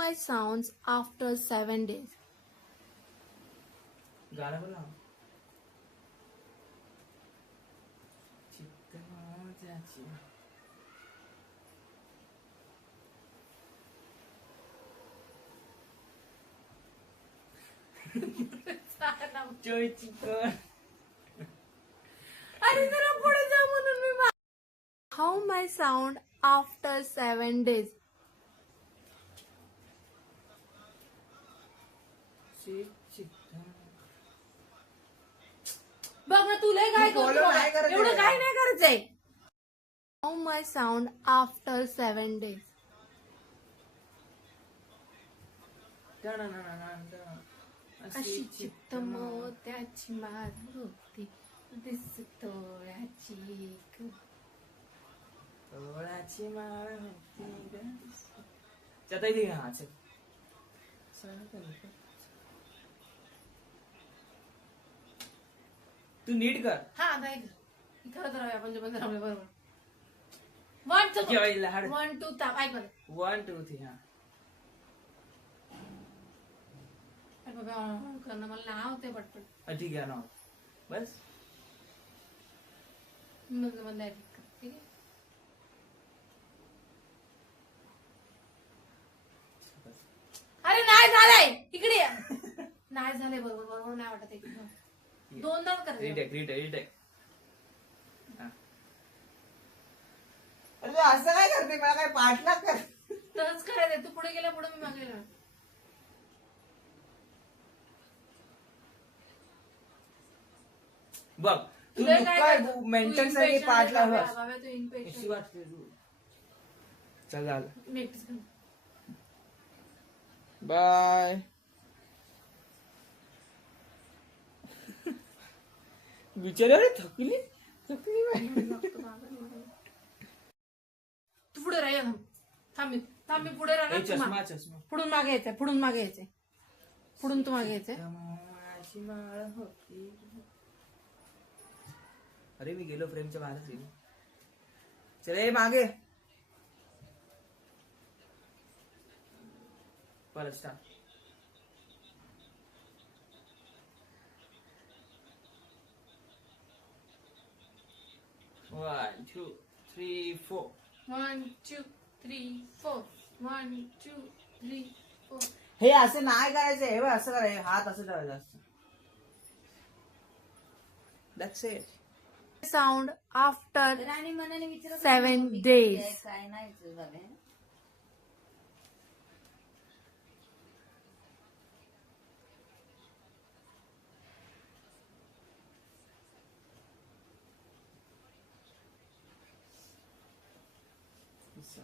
my sounds after 7 days. गाणं बोल ना. चित्त मोत्याची. चोय चिकन. अरे जरा पुढे जा म्हणून मी How my sound after 7 days. बघ ना तुला काय तू follow नाही करत एवढं आहे. काय नाही करायचंय. How my sound after 7 days. अशी चित्त मोत्याची माळ होती दिसतोळ्याची तोळाची माळ होती. चता इथे घ्या. हा चल. तू नीट कर. हा नाही इथं राहूया आपण जे बंद राहूया बरोबर. 1 2 जेवायला हाड. 1 2 ताप ऐक बरं. 1 2 3. हा बघा करणं मला नाव होते पटपट. ठीक आहे ना. बस बंद आहे ठीक आहे. अरे नाही झालंय इकडे ये. नाही झालंय बरोबर बरोबर नाही वाटत एक दोनदाच कर. रिटेक. अरे असं काय करते मला काय पाठलाग कर. तसंच करायचं. तू पुढे गेला पुढे मी मागे गेलो. बघ तू तुला काय करतो? मेंटल तू साठी impatient पाठला आहे बस. बाबा, बाबा, तू impatient. कशी वाटते तू. चल झालं. मी एकटीच करतो. बाय. बिचारी अरे थकली बाय. तू पुढे राह थांब मी पुढे राहणार. चष्मा चष्मा. पुढून मागे यायचंय पुढून मागे यायचंय पुढून तू मागे यायचंय. माझी माळ होती. अरे मी गेलो फ्रेमच्या बाहेरच गेलो. चल मागे परत स्टार्ट. 1 2 3 4. 1 2 3 4 1 2 3 4. हे असं नाही करायचं. हे बघ असं करायचं. हात असं ठेवायचं असतं. That's it. Sound after राणी मनाने विचारत 7 days. काय नाही झालंय. So.